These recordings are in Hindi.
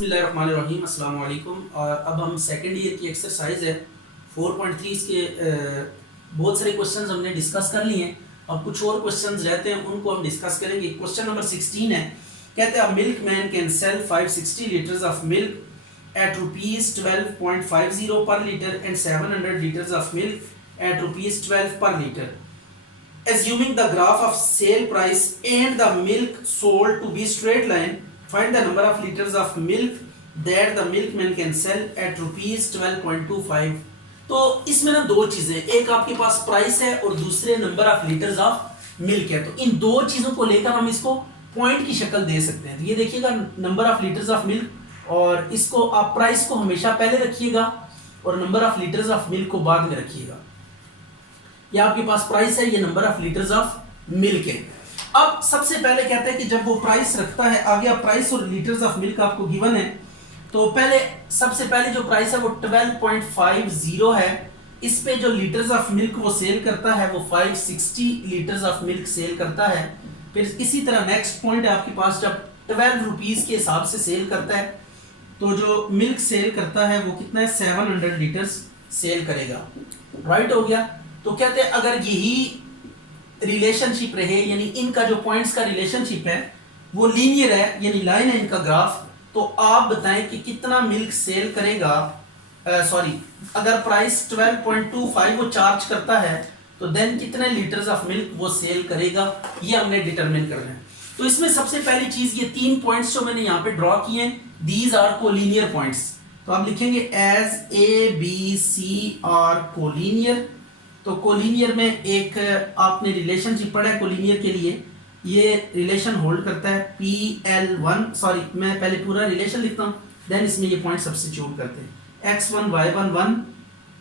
बिस्मिल्लाहिर्रहमानिर्रहीम अस्सलाम वालेकुम। और अब हम सेकेंड ईयर की एक्सरसाइज है 4.3 इसके बहुत सारे क्वेश्चंस हमने डिस्कस कर लिए हैं। अब कुछ और क्वेश्चंस रहते हैं उनको हम डिस्कस करेंगे। क्वेश्चन नंबर 16 है, कहते हैं milk man can sell 560 litres of milk eight rupees 12.50 पर litre and 700 litres of milk eight rupees 12 पर litre. Assuming the graph of sale price and the milk sold to be straight line, find the number of liters of milk that the milkman can sell at rupees 12.25। तो इसमें ना दो चीजें, एक आपके पास प्राइस है और दूसरे number of litres of milk है। तो इन दो चीजों को लेकर हम इसको पॉइंट की शक्ल दे सकते हैं। तो ये देखिएगा number of litres of milk, और इसको आप प्राइस को हमेशा पहले रखिएगा और number of litres of milk को बाद में रखिएगा। ये आपके पास प्राइस है, ये number of litres of milk है। अब सबसे पहले कहते हैं कि जब वो प्राइस रखता है, आगे आप प्राइस और लीटर्स ऑफ मिल्क आपको गिवन है, तो पहले सबसे पहले जो प्राइस है वो 12.50 है। इस पे जो लीटर्स ऑफ मिल्क वो सेल करता है वो 560 लीटर्स ऑफ मिल्क सेल करता है। फिर इसी तरह नेक्स्ट पॉइंट है आपके पास, जब 12 रुपीज के हिसाब से सेल करता है तो जो मिल्क सेल करता है वो कितना है, 700 लीटर्स सेल करेगा। राइट हो गया। तो कहते हैं अगर यही रिलेशनशिप रहे, यानी इनका जो पॉइंट्स का रिलेशनशिप है वो लीनियर है, यानी लाइन है इनका ग्राफ, तो आप बताएं कि कितना मिल्क सेल करेगा। अगर प्राइस 12.25 वो चार्ज करता है तो देन कितने लीटर्स ऑफ मिल्क वो सेल करेगा, ये हमने डिटरमिन करना है। तो इसमें सबसे पहली चीज, ये तीन पॉइंट्स जो मैंने यहाँ पे ड्रॉ किए हैं, दीज आर कोलिनियर पॉइंट्स। तो आप लिखेंगे as A B C are collinear. तो कोलिनियर में एक आपने रिलेशनशिप पढ़ा है कोलिनियर के लिए, ये रिलेशन होल्ड करता है PL1, मैं पहले पूरा रिलेशन लिखता हूँ, देन इसमें ये पॉइंट सब्स्टिट्यूट करते हैं। x1 y1 1,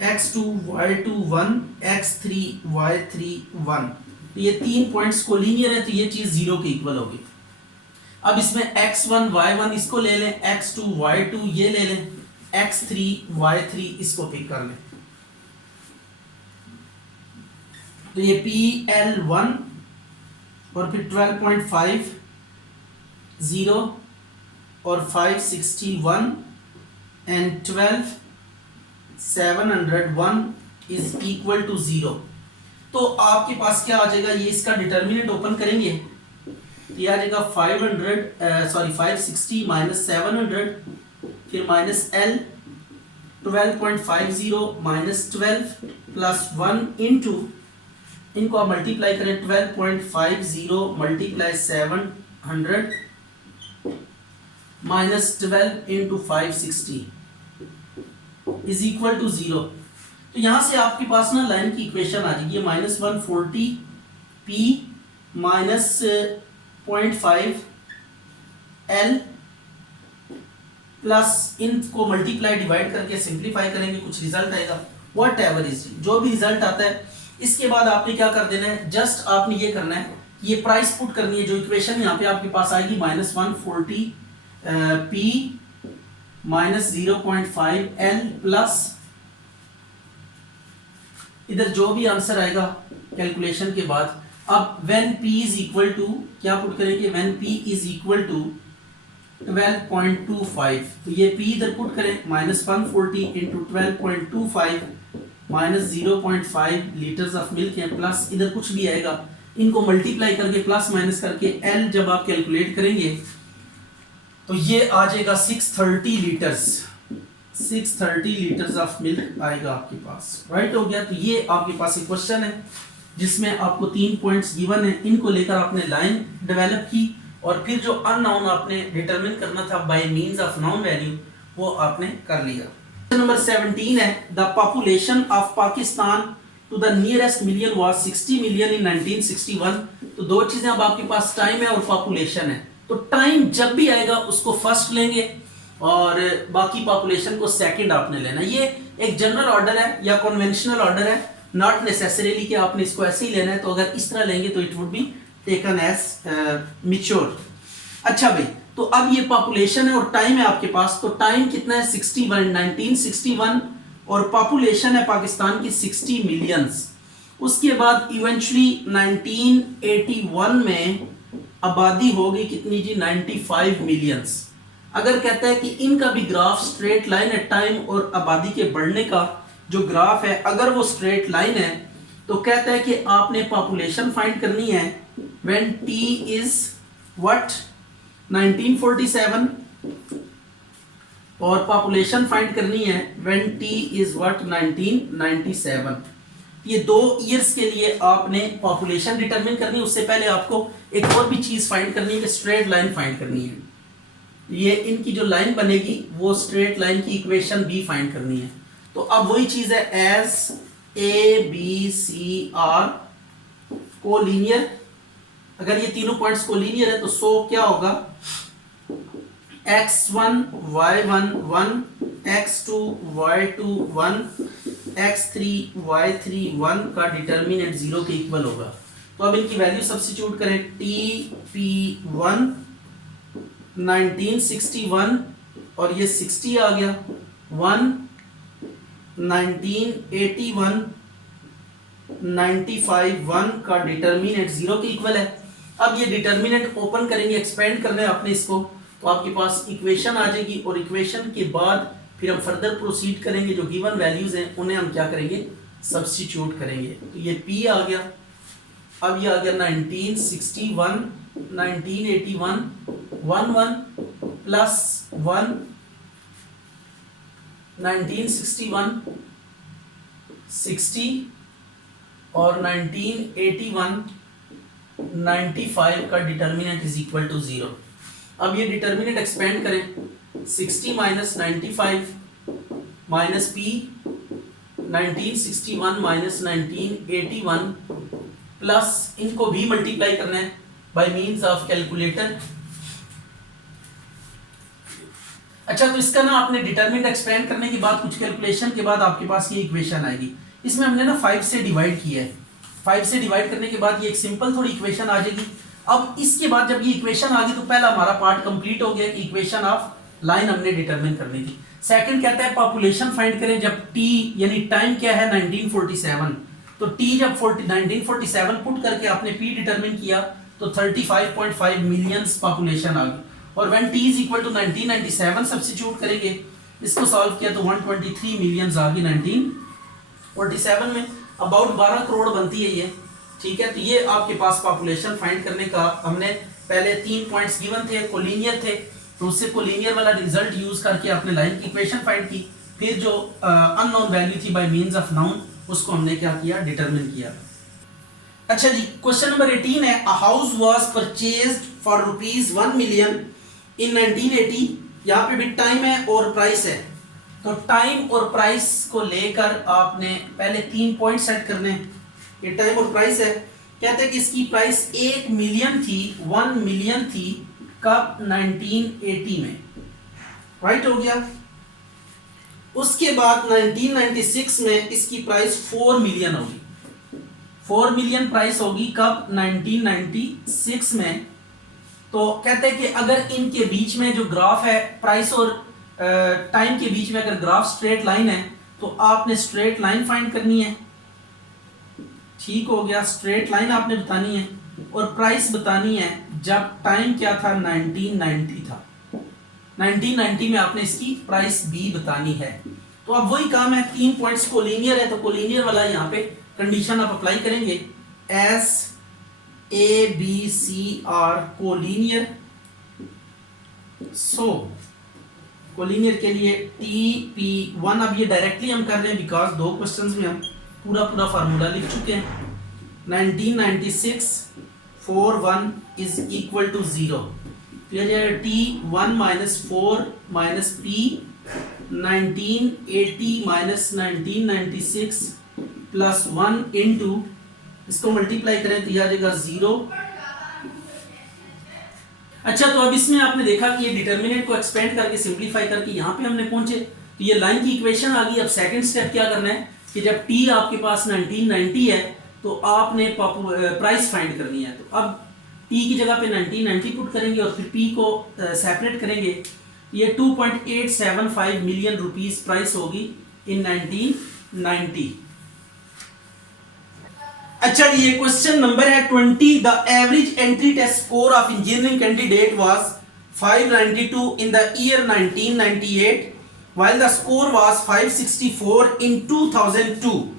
x2 y2 1, x3 y3 1। तो ये तीन पॉइंट्स कोलिनियर है, तो ये चीज जीरो के इक्वल होगी। अब इसमें x1 y1 इसको ले लें, x2 y2 ये ले लें, x3 y3 इसको पिक कर लें। तो ये PL1 और फिर 12.50 और 561 एंड 12 701 इज इक्वल टू 0। तो आपके पास क्या आ जाएगा, ये इसका डिटर्मिनेंट ओपन करेंगे तो ये आ जाएगा 560 माइनस 700, फिर minus L 12.50 minus 12 plus 1 into, इनको आप मल्टीप्लाई करें, 12.50 multiply 700 minus 12 into 560 is equal to 0। तो यहां से आपके पास ना लाइन की इक्वेशन आ जाएगी, minus 140 P minus 0.5 L plus इनको मल्टीप्लाई डिवाइड करके सिंप्लीफाई करेंगे, कुछ रिजल्ट आएगा। वट एवर इज, जो भी रिजल्ट आता है इसके बाद आपने क्या कर देना है, जस्ट आपने ये करना है, ये प्राइस पुट करनी है। जो इक्वेशन यहाँ पे आपके पास आएगी minus 140 P minus 0.5 L plus इधर जो भी आंसर आएगा कैलकुलेशन के बाद। अब when P is equal to, क्या पुट करेंगे, when P is equal to 12.25, तो ये P इधर पुट करें, minus 140 into 12.25 minus 0.5 litres of milk है, प्लस इधर कुछ भी आएगा, इनको मल्टीप्लाई करके प्लस माइनस करके L जब आप कैलकुलेट करेंगे तो ये आ जाएगा 630 लीटर्स ऑफ मिल्क आएगा आपके पास। राइट हो गया। तो ये आपके पास एक क्वेश्चन है जिसमें आपको तीन पॉइंट्स गिवन है, इनको लेकर आपने लाइन डेवलप की और फिर जो अननोन आपने डिटरमिन करना था by means of known value वो आपने कर लिया। नंबर 17 है, the population of Pakistan to the nearest million was 60 million in 1961। तो दो चीजें अब आपके पास, टाइम है और पॉपुलेशन है। तो टाइम जब भी आएगा उसको फर्स्ट लेंगे और बाकी पॉपुलेशन को सेकंड आपने लेना। ये एक जनरल ऑर्डर है या कन्वेंशनल ऑर्डर है, नॉट नेसेसरीली कि आपने इसको ऐसे ही लेना है। तो अगर इस तरह लेंगे तो it would be taken as mature. अच्छा भाई, तो अब ये पॉपुलेशन है और टाइम है आपके पास। तो टाइम कितना है, 61, 1961, और पॉपुलेशन है पाकिस्तान की 60 मिलियंस। उसके बाद इवेंचुअली 1981 में आबादी होगी कितनी जी, 95 मिलियंस। अगर कहता है कि इनका भी ग्राफ स्ट्रेट लाइन है, टाइम और आबादी के बढ़ने का जो ग्राफ है अगर वो स्ट्रेट लाइन है, तो कहता है कि आपने पॉपुलेशन फाइंड करनी है व्हेन टी इज व्हाट 1947, और पॉपुलेशन फाइंड करनी है व्हेन टी इज व्हाट 1997। ये 2 ईयर्स के लिए आपने पॉपुलेशन डिटरमिन करनी है। उससे पहले आपको एक और भी चीज फाइंड करनी है कि स्ट्रेट लाइन फाइंड करनी है। ये इनकी जो लाइन बनेगी वो स्ट्रेट लाइन की इक्वेशन भी फाइंड करनी है। तो अब वही चीज है, as A B C are collinear, अगर ये तीनों पॉइंट्स कोलिनियर है तो सो क्या होगा, x1 y1 1, x2 y2 1, x3 y3 1 का डिटर्मिनेंट 0 के इक्वल होगा। तो अब इनकी वैल्यू सब्स्टिट्यूट करें, TP1 1961 और ये 60 आ गया, 1 1981 95 1 का डिटर्मिनेंट 0 के इक्वल है। अब ये डिटर्मिनेंट ओपन करेंगे, एक्सपेंड करना है आपने इसको, तो आपके पास इक्वेशन आ जाएगी और इक्वेशन के बाद फिर हम फर्दर प्रोसीड करेंगे। जो गिवन वैल्यूज हैं उन्हें हम क्या करेंगे, सब्स्टिट्यूट करेंगे। तो ये P आ गया, अब ये आ गया 1961 1981 11 प्लस 1 1961 60 और 1981 95 का डिटर्मिनेंट इज इक्वल टू 0। अब ये डिटर्मिनेंट एक्सपेंड करें, 60 minus 95 minus P 1961 minus 1981 plus इनको भी मल्टीप्लाई करना है बाय मींस ऑफ कैलकुलेटर। अच्छा, तो इसका ना आपने डिटरमिनेंट एक्सपेंड करने के बाद कुछ कैलकुलेशन के बाद आपके पास ये इक्वेशन आएगी। इसमें हमने ना 5 से डिवाइड किया है, 5 से डिवाइड करने के बाद ये एक सिंपल थोड़ी इक्वेशन आ जाएगी। अब इसके बाद जब ये इक्वेशन आ गई तो पहला हमारा पार्ट कंप्लीट हो गया कि इक्वेशन ऑफ लाइन हमने डिटरमिन करनी थी। सेकंड कहता है पॉपुलेशन फाइंड करें जब टी यानी टाइम क्या है 1947, तो टी जब 1947 पुट करके आपने पी डिटरमिन किया तो 35.5 मिलियंस पॉपुलेशन आ गई। और when T is equal to 1997 substitute करेंगे, इसको सॉल्व किया तो 123 मिलियंस आ गई 1947 में। अबाउट 12 करोड़ बनती है ये, ठीक है। तो ये आपके पास पॉपुलेशन फाइंड करने का हमने पहले 3 पॉइंट्स गिवन थे, कोलिनियर थे, तो उससे कोलिनियर वाला रिजल्ट यूज करके आपने लाइन की इक्वेशन फाइंड की। फिर जो अननोन वैल्यू थी बाय मींस ऑफ नाउन, उसको हमने क्या किया, डिटरमिन किया। अच्छा जी, क्वेश्चन नंबर 18 है, a house was purchased for ₹1 million in 1980। यहाँ पे भी टाइम है और प्राइस है, तो टाइम और प्राइस को लेकर आपने पहले 3 पॉइंट सेट करने हैं। ये टाइम और प्राइस है, कहते हैं कि इसकी प्राइस 1 मिलियन थी, 1 मिलियन थी कब, 1980 में, राइट हो गया। उसके बाद 1996 में इसकी प्राइस 4 मिलियन होगी, 4 मिलियन प्राइस होगी कब, 1996 में। तो कहते हैं कि अगर इनके बीच में जो ग्राफ है प्राइस और टाइम के बीच में अगर ग्राफ स्ट्रेट लाइन है तो आपने स्ट्रेट लाइन फाइंड करनी है, ठीक हो गया। स्ट्रेट लाइन आपने बतानी है और प्राइस बतानी है जब टाइम क्या था, 1990 था। 1990 में आपने इसकी प्राइस भी बतानी है। तो अब वही काम है, 3 पॉइंट्स कोलिनियर है तो कोलिनियर वाला यहाँ पे कंडीशन आप अप्लाई करेंगे, as A B C are collinear. So collinear के लिए TP1, अब ये डायरेक्टली हम कर रहे हैं बिकॉज 2 क्वेश्चंस में हम पूरा फार्मूला लिख चुके हैं। 1996 4 1 is equal to 0, T1 minus 4 minus P 1980 minus 1996 plus 1 into, इसको मल्टीप्लाई करें तो यह आ जाएगा 0। अच्छा, तो अब इसमें आपने देखा कि ये डिटर्मिनेंट को एक्सपेंड करके सिंपलीफाई करके यहाँ पे हमने पहुंचे, तो ये लाइन की इक्वेशन आ गई। अब सेकंड स्टेप क्या करना है कि जब टी आपके पास 1990 है तो आपने प्राइस फाइंड करनी है। तो अब टी की जगह पे 1990 पुट करेंगे और फिर पी को सेपरेट करेंगे, ये 2.875 मिलियन रुपीस प्राइस होगी इन 1990। अच्छा, ये क्वेश्चन नंबर है 20, the average entry test score of engineering candidate was 592 in the year 1998 while the score was 564 in 2002.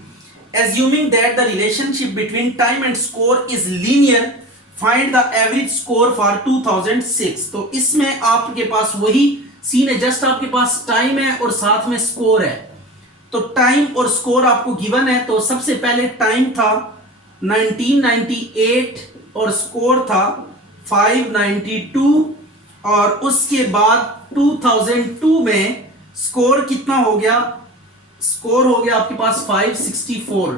Assuming that the relationship between time and score is linear, find the average score for 2006. तो इसमें आपके पास वही सीन है, जस्ट आपके पास टाइम है और साथ में स्कोर है। तो टाइम और स्कोर आपको गिवन है, तो सबसे पहले टाइम था 1998 और स्कोर था 592 और उसके बाद 2002 में स्कोर कितना हो गया? स्कोर हो गया आपके पास 564,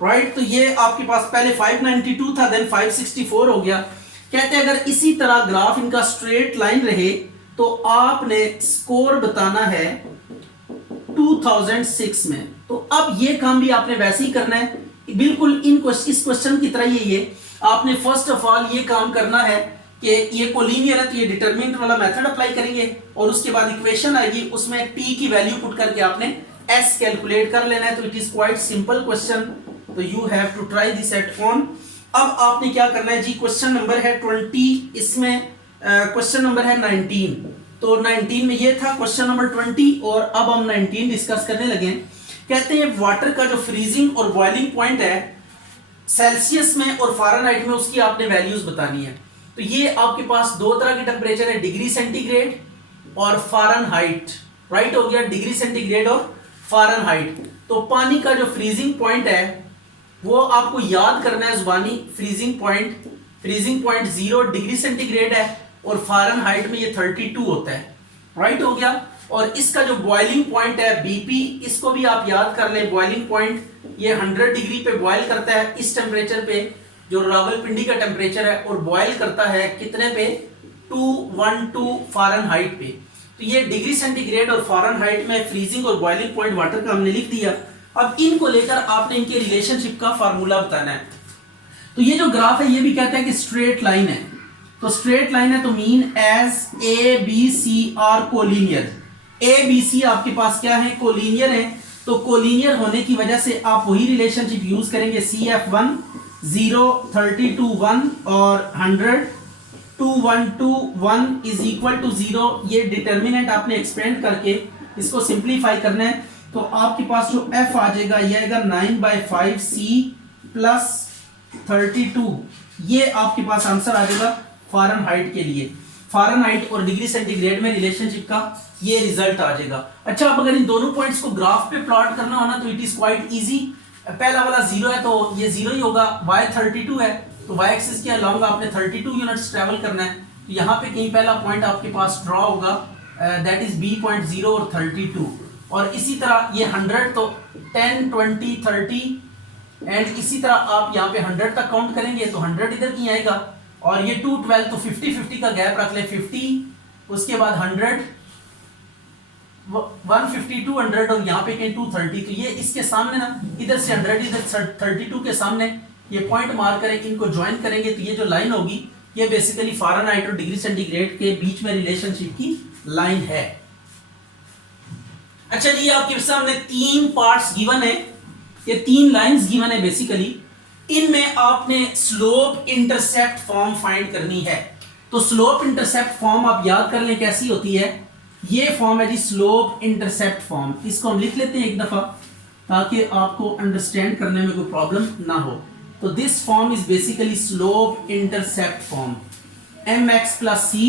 राइट। तो ये आपके पास पहले 592 था, देन 564 हो गया। कहते हैं अगर इसी तरह ग्राफ इनका स्ट्रेट लाइन रहे तो आपने स्कोर बताना है 2006 में। तो अब ये काम भी आपने वैसे ही करना है, बिल्कुल इस क्वेश्चन की तरह ये आपने फर्स्ट ऑफ ऑल ये काम करना है कि ये कोलिनियर है तो ये डिटरमिनेंट वाला मेथड अप्लाई करेंगे और उसके बाद इक्वेशन आएगी, उसमें t की वैल्यू पुट करके आपने s कैलकुलेट कर लेना है। तो it is quite simple question, तो you have to try this at home. अब आपने क्या करना है जी, क्वेश्चन नंबर है 20, इसमें क्वेश्चन नंबर है 19। तो 19 में ये था क्वेश्चन नंबर 20 और अब हम 19 डिस्कस करने लगे। कहते हैं वाटर का जो फ्रीजिंग और बॉइलिंग पॉइंट है सेल्सियस में और फ़ारेनहाइट में, उसकी आपने वैल्यूज बतानी है। तो ये आपके पास दो तरह के टेम्परेचर है, डिग्री सेंटीग्रेड और फ़ारेनहाइट, राइट हो गया, डिग्री सेंटीग्रेड और फ़ारेनहाइट। तो पानी का जो फ्रीजिंग पॉइंट है वो आपको याद करना है जुबानी, फ्रीजिंग पॉइंट 0 डिग्री सेंटीग्रेड है और फ़ारेनहाइट में ये 32 होता है, राइट हो गया। और इसका जो बॉइलिंग पॉइंट है बीपी, इसको भी आप याद कर लें। बॉइलिंग पॉइंट ये 100 डिग्री पे बॉयल करता है, इस टेम्परेचर पे जो रावलपिंडी का टेम्परेचर है, और बॉयल करता है कितने पे? 212 फ़ारेनहाइट पे। तो ये डिग्री सेंटीग्रेड और फ़ारेनहाइट में फ्रीजिंग और बॉइलिंग पॉइंट वाटर का हमने लिख दिया। अब इनको लेकर आपने इनके रिलेशनशिप का फार्मूला बताना है। तो ये जो ग्राफ है ये भी कहता है कि स्ट्रेट लाइन है, तो स्ट्रेट लाइन है तो mean as A B C are collinear. A B C आपके पास क्या है? कोलिनियर है। तो कोलिनियर होने की वजह से आप वही रिलेशनशिप यूज करेंगे, CF1 0 32 1 और 100 212 1 इज इक्वल टू 0। ये डिटर्मिनेंट आपने एक्सपेंड करके इसको सिंप्लीफाई करना है। तो आपके पास जो F आ जाएगा ये आएगा 9/5 C प्लस 32। ये आपके पास आंसर आ जाएगा फ़ारेनहाइट के लिए। फ़ारेनहाइट और डिग्री सेंटीग्रेड में रिलेशनशिप का ये रिजल्ट आ जाएगा। अच्छा, अब अगर इन दोनों पॉइंट्स को ग्राफ पे प्लॉट करना हो ना तो इट इज क्वाइट इजी। पहला वाला 0 है तो ये 0 ही होगा, y 32 है तो y एक्सिस के अलोंग आपने 32 यूनिट्स ट्रेवल करना है। तो यहाँ पे कहीं पहला पॉइंट आपके पास ड्रॉ होगा, दैट इज B.0 और 32। और इसी तरह ये 100 तो 10 20 30 एंड इसी तरह आप यहाँ पे 100 तक काउंट करेंगे तो 100 इधर की आएगा। और ये 2 12 तो 50 का गैप रख ले, 50 उसके बाद 100 150 200 और यहाँ पे कहीं 230। तो ये इसके सामने ना इधर से 100 इधर 32 के सामने ये पॉइंट मार करें, इनको ज्वाइन करेंगे तो ये जो लाइन होगी ये बेसिकली फ़ारेनहाइट और डिग्री सेंटीग्रेड के बीच में रिलेशनशिप की लाइन है। अच्छा जी, आपके सामने 3 पार्ट्स गिवन है, ये 3 लाइंस गिवन है बेसिकली। इनमें आपने स्लोप इंटरसेप्ट फॉर्म फाइंड करनी है। तो स्लोप इंटरसेप्ट फॉर्म आप याद कर लें कैसी होती है। ये फॉर्म है जी स्लोप इंटरसेप्ट फॉर्म। इसको हम लिख लेते हैं एक दफा ताकि आपको अंडरस्टैंड करने में कोई प्रॉब्लम ना हो। तो this form is basically slope intercept form. mx plus c,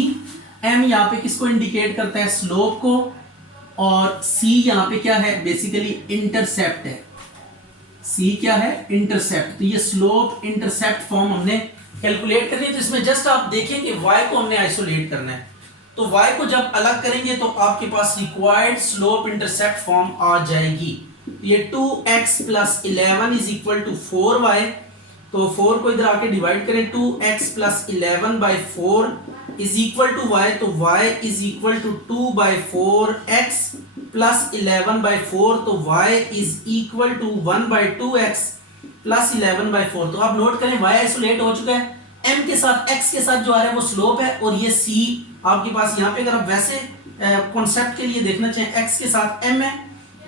m यहाँ पे किसको इंडिकेट करता है? स्लोप को, और c यहाँ पे क्या है? बेसिकली इंटरसेप्ट है। c क्या है? इंटरसेप्ट। तो ये स्लोप इंटरसेप्ट फॉर्म हमने कैलकुलेट करनी है। तो इसमें जस्ट आप देखें कि y को हमने आइसोलेट करना है। तो y को जब अलग करेंगे तो आपके पास रिक्वायर्ड स्लोप इंटरसेप्ट फॉर्म आ जाएगी। ये 2x plus 11 is equal to 4y। तो 4 को इधर आके डिवाइड करें, 2x plus 11/4 is equal to y। तो y is equal to 2/4x plus 11/4। तो y is equal to 1/2x plus 11/4। तो आप नोट करें y आइसोलेट हो चुका है, m के साथ x के साथ जो आ रहा है वो स्लोप है, और ये c आपके पास यहाँ पे अगर आप वैसे कॉन्सेप्ट के लिए देखना चाहें x के साथ m है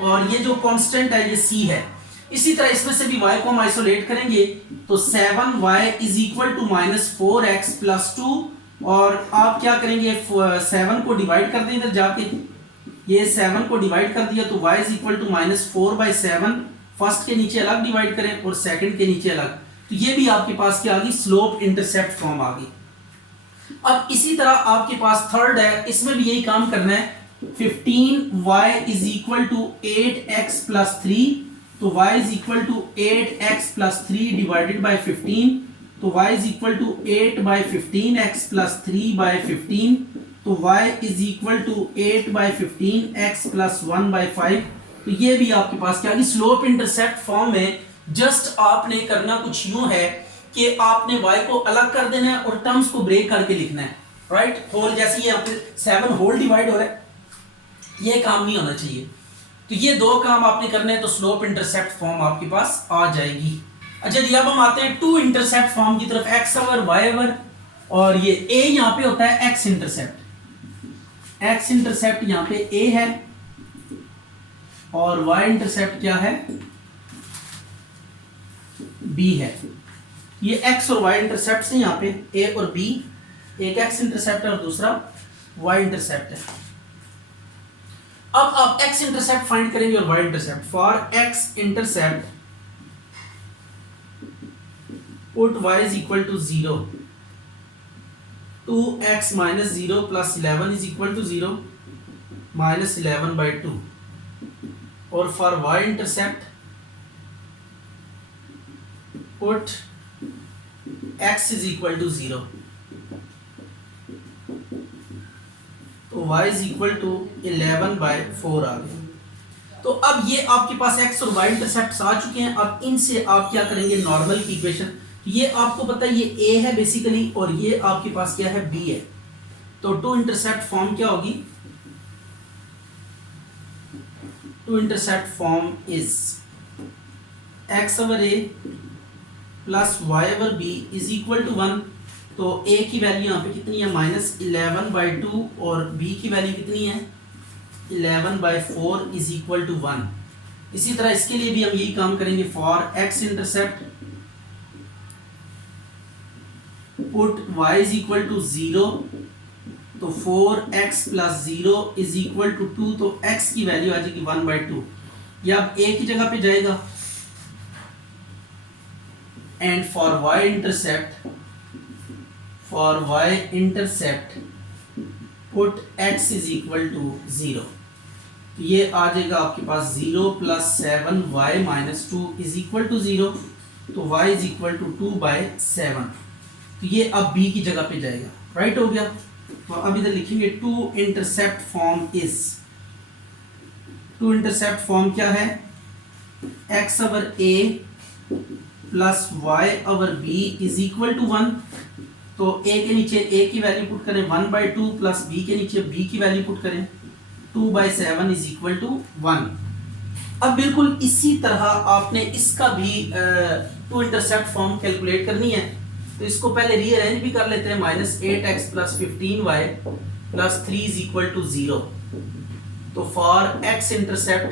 और ये जो कांस्टेंट है ये c है। इसी तरह इसमें से भी y को हम आइसोलेट करेंगे तो 7y is equal to -4x plus 2 और आप क्या करेंगे 7 को डिवाइड कर दें इधर जाके, ये 7 को डिवाइड कर दिया तो y is equal to -4/7, first के नीचे अलग डिवाइड करें और सेकंड के नीचे अलग, तो ये भी आपके पास क्या आ गई, स्लोप इंटरसेप्ट फॉर्म आ गई। अब इसी तरह आपके पास थर्ड है, इसमें भी यही काम करना है। 15y is equal to 8x plus 3, तो y is equal to 8x plus 3 divided by 15, तो y is equal to 8/15x plus 3/15, तो y is equal to 8/15x plus 1/5। तो ये भी आपके पास क्या है, स्लोप इंटरसेप्ट फॉर्म है। जस्ट आपने करना कुछ यूं है कि आपने y को अलग कर देना है और टर्म्स को ब्रेक करके लिखना है, राइट। होल जैसे ये 7 होल डिवाइड हो रहा है, ये काम नहीं होना चाहिए। तो ये दो काम आपने करने हैं तो स्लोप इंटरसेप्ट फॉर्म आपके पास आ जाएगी। अच्छा जी, अब हम आते हैं टू इंटरसेप्ट फॉर्म की तरफ, एक्स ओवर वाई ओवर, और ये ए यहां पे होता है एक्स इंटरसेप्ट। एक्स इंटरसेप्ट यहां पे ए है और वाई इंटरसेप्ट क्या है, बी है। ये एक्स और वाई इंटरसेप्ट से यहां पे ए और बी, एक एक्स इंटरसेप्ट है और दूसरा वाई इंटरसेप्ट है। अब आप एक्स इंटरसेप्ट फाइंड करेंगे और y intercept. For x intercept put y is equal to 0, 2x minus 0 plus 11 is equal to 0, minus 11/2, और for y intercept put x is equal to 0, तो y is equal to 11/4 आ गया। तो अब ये आपके पास x और y इंटरसेप्ट आ चुके हैं। अब इनसे आप क्या करेंगे, नॉर्मल की इक्वेशन, ये आपको पता है ये a है बेसिकली और ये आपके पास क्या है, b है। तो टू इंटरसेप्ट फॉर्म क्या होगी, two intercept form is x over a plus y over b is equal to 1। तो a की वैल्यू यहाँ पे कितनी है, -11/2, और b की वैल्यू कितनी है, 11/4 इज इक्वल टू 1। इसी तरह इसके लिए भी हम यही काम करेंगे। For x intercept put y is equal to 0, तो 4x plus 0 is equal to 2, तो x की वैल्यू आ जाएगी 1/2, यह अब a की जगह पे जाएगा। And for y intercept put x is equal to 0, तो ये आ जाएगा आपके पास 0 plus 7y minus 2 is equal to 0, तो y इज इक्वल टू 2/7, तो ये अब b की जगह पे जाएगा, राइट हो गया। तो अब इधर लिखेंगे two intercept form is, two intercept form क्या है, x over a plus y over b is equal to 1। तो a के नीचे a की वैल्यू पुट करें 1/2 प्लस b के नीचे b की वैल्यू पुट करें 2/7 इज इक्वल टू 1। अब बिल्कुल इसी तरह आपने इसका भी टू इंटरसेप्ट फॉर्म कैलकुलेट करनी है। तो इसको पहले रीअरेंज भी कर लेते हैं, -8x plus 15y plus 3 is equal to 0। तो for x intercept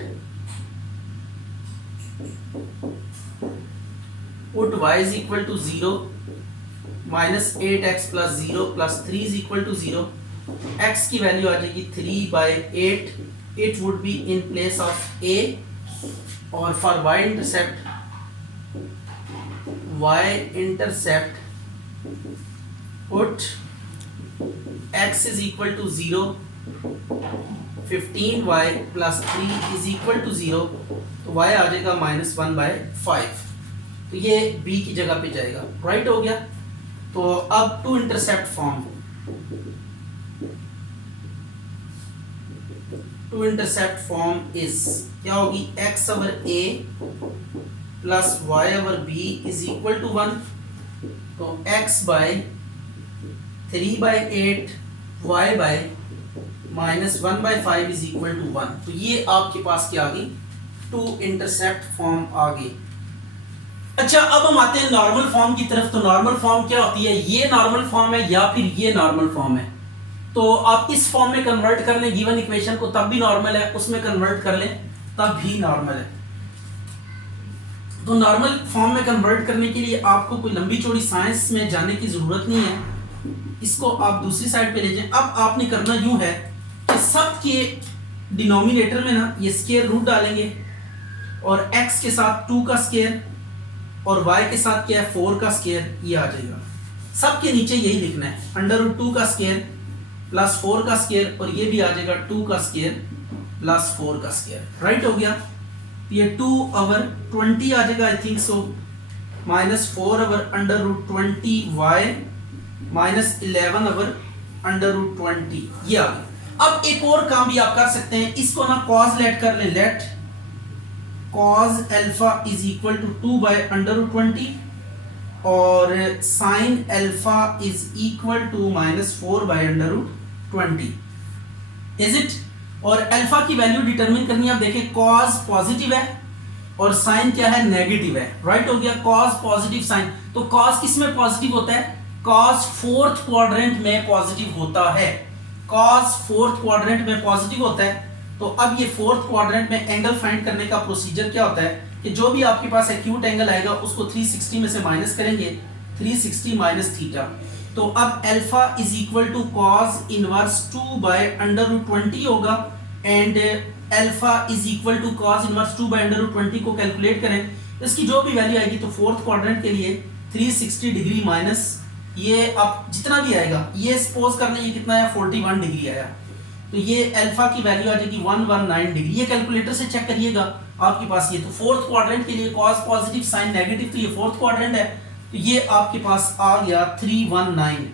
put y is equal to 0, -8x plus 0 plus 3 is equal to 0। x की वैल्यू आ जाएगी 3/8, it would be in place of a। और for y intercept put x is equal to 0, 15y plus 3 is equal to 0, तो y आ जाएगा -1/5, तो ये b की जगह पे जाएगा, राइट हो गया। तो अब two intercept form, two intercept form is क्या होगी, x over a plus y over b is equal to 1, तो x by 3/8 y by -1/5 is equal to 1। तो ये आपके पास क्या आ गई, टू इंटरसेप्ट फॉर्म आ गई। अच्छा, अब हम आते हैं नॉर्मल फॉर्म की तरफ। तो नॉर्मल फॉर्म क्या होती है, ये नॉर्मल फॉर्म है या फिर ये नॉर्मल फॉर्म है। तो आप इस फॉर्म में कन्वर्ट कर लें गिवन इक्वेशन को, तब भी नॉर्मल है, उसमें कन्वर्ट कर लें तब भी नॉर्मल है। तो नॉर्मल फॉर्म में कन्वर्ट करने के लिए आपको कोई लंबी चौड़ी साइंस में जाने की ज़रूरत नहीं है। इसको आप दूसरी साइड पे ले जाएं। अब आपने करना यूं है कि सब के डिनोमिनेटर में ना ये स्क्वायर रूट डालेंगे और x के साथ 2 का स्क्वायर और y के साथ क्या है 4 का स्क्वायर, ये आ जाएगा। सबके नीचे यही लिखना है, अंडर रूट 2 का स्क्वायर प्लस 4 का स्क्वायर, और ये भी आ जाएगा 2 का स्क्वायर प्लस 4 का स्क्वायर। राइट हो गया। ये 2 ओवर 20 आ जाएगा I think so, minus 4 over under root 20y minus 11 over under root 20, ये आ गया। अब एक और काम भी आप कर सकते हैं, इसको ना कॉज लेट कर लें, let cos alpha is equal to 2 by under root 20 और sine alpha is equal to minus 4 by under root 20, is it. और अल्फा की वैल्यू डिटरमिन करनी है। आप देखें कॉज पॉजिटिव है और साइन क्या है, नेगेटिव है। राइट हो गया। कॉज पॉजिटिव साइन, तो कॉज किस में पॉजिटिव होता है, कॉज फोर्थ क्वाड्रेंट में पॉजिटिव होता है। कॉज फोर्थ क्वाड्रेंट में पॉजिटिव होता है। तो अब ये फोर्थ क्वाड्रेंट में एंगल फाइंड करने का प्रोसीजर क्या होता है कि जो भी आपके पास एक्यूट एंगल आएगा उसको 360 में से माइनस करेंगे, 360 माइनस थीटा। तो अब alpha is equal to cos inverse 2 by under root 20 होगा and alpha is equal to cos inverse 2 by under root 20 को कैलकुलेट करें, इसकी जो भी वैल्यू आएगी तो फोर्थ क्वाड्रेंट के लिए 360 डिग्री माइनस ये अब जितना भी आएगा, ये सपोज कर लें ये कितना है 41 डिग्री आया, तो ये अल्फा की वैल्यू आ जाएगी 119 डिग्री। ये कैलकुलेटर से चेक करिएगा आपके पास। ये तो फोर्थ क्वाड्रेंट के लिए कॉस पॉजिटिव साइन नेगेटिव, तो ये फोर्थ क्वाड्रेंट है, तो ये आपके पास आ गया 319।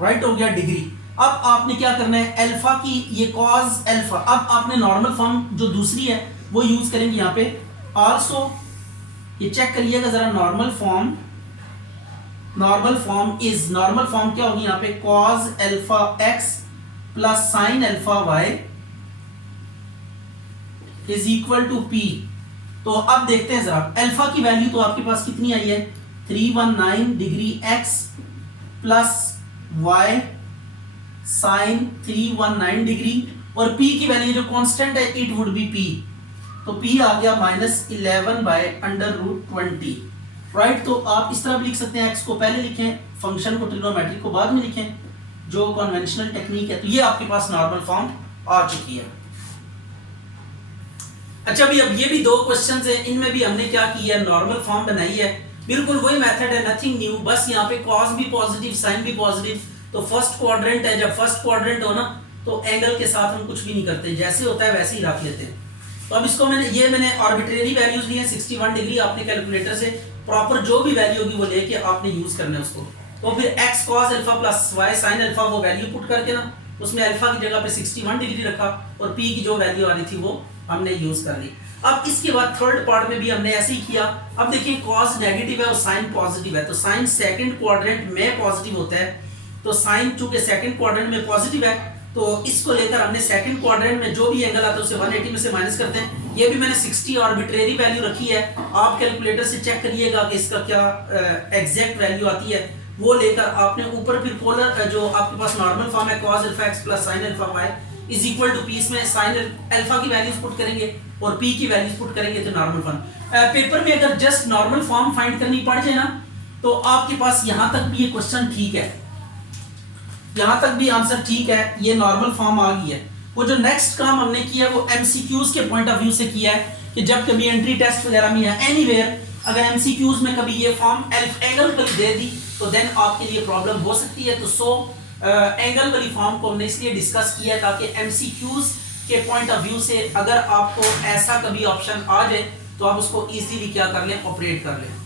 राइट हो गया डिग्री। अब आपने क्या करना है, अल्फा की ये कॉस अल्फा, अब आपने नॉर्मल फॉर्म जो दूसरी है वो यूज करेंगे यहाँ पे आल्सो। ये चेक करिएगा जरा, नॉर्मल फॉर्म क्या होगी यहाँ पे, cos alpha x plus sine alpha y is equal to p. तो अब देखते हैं जरा, अल्फा की वैल्यू तो आपके पास कितनी आई है 319 degree x plus y sine 319 degree, और p की वैल्यू जो कांस्टेंट है इट वुड बी p, तो p आ गया minus 11 by under root 20। Right, तो आप इस तरह भी लिख सकते हैं, x को पहले लिखें, फंक्शन को ट्रिग्नोमेट्री को बाद में लिखें, जो कन्वेंशनल टेक्निक है। तो ये आपके पास नॉर्मल फॉर्म आ चुकी है। अच्छा भी अब ये भी दो क्वेश्चंस हैं, इनमें भी हमने क्या किया है, नॉर्मल फॉर्म बनाई है, बिल्कुल वही मेथड है, नथिंग न्यू, बस यहाँ पे कॉस भी पॉजिटिव साइन भी पॉजिटिव। तो फर्स्ट क्वाड्रेंट है, जब फर्स्ट क्वाड्रेंट हो ना तो एंगल के साथ हम कुछ भी नहीं करते, जैसे होता है वैसे ही रख लेते हैं। तो अब इसको मैंने आर्बिट्रेरी वैल्यूज ली है 61 डिग्री, आपने कैलकुलेटर से प्रॉपर जो भी वैल्यू होगी वो लेके आपने यूज करना है उसको। तो फिर x cos alpha plus y sin alpha वो वैल्यू पुट करके ना उसमें अल्फा की जगह पे 61 डिग्री रखा और p की जो वैल्यू आ रही थी वो हमने यूज कर ली। अब इसके बाद थर्ड पार्ट में भी हमने ऐसे ही किया। अब देखिए cos नेगेटिव है और sin पॉजिटिव है, तो sin सेकंड क्वाड्रेंट में पॉजिटिव होता है, तो sin चूंकि सेकंड क्वाड्रेंट में पॉजिटिव है तो इसको लेकर हमने सेकंड क्वाड्रेंट में जो भी एंगल आता है उसे 180 में से माइनस करते हैं। ये भी मैंने 60 आर्बिट्रेरी वैल्यू रखी है, आप कैलकुलेटर से चेक करिएगा कि इसका क्या एग्जैक्ट वैल्यू आती है, वो लेकर आपने ऊपर फिर पोलर जो आपके पास नॉर्मल फॉर्म है cos alpha x plus sin alpha y is equal to p, इसमें sin अल्फा की वैल्यूज पुट करेंगे और p की वैल्यूज पुट करेंगे तो नॉर्मल फॉर्म। पेपर में अगर जस्ट नॉर्मल फॉर्म फाइंड करनी पड़ जाए ना तो आपके पास यहां तक भी ये क्वेश्चन ठीक है, यहां तक भी आंसर ठीक है, ये नॉर्मल फॉर्म आ गई है। वो जो नेक्स्ट काम हमने किया वो एमसीक्यूज के पॉइंट ऑफ व्यू से किया है कि जब कभी एंट्री टेस्ट वगैरह में या एनीवेयर अगर एमसीक्यूज में कभी ये फॉर्म एंगल कभी दे दी तो देन आपके लिए प्रॉब्लम हो सकती है। तो एंगल वाली फॉर्म को हमने इसलिए डिस्कस किया ताकि एमसीक्यूज के पॉइंट ऑफ व्यू से अगर आपको ऐसा कभी ऑप्शन आ जाए तो आप उसको इजीली क्या कर लें, ऑपरेट कर लें।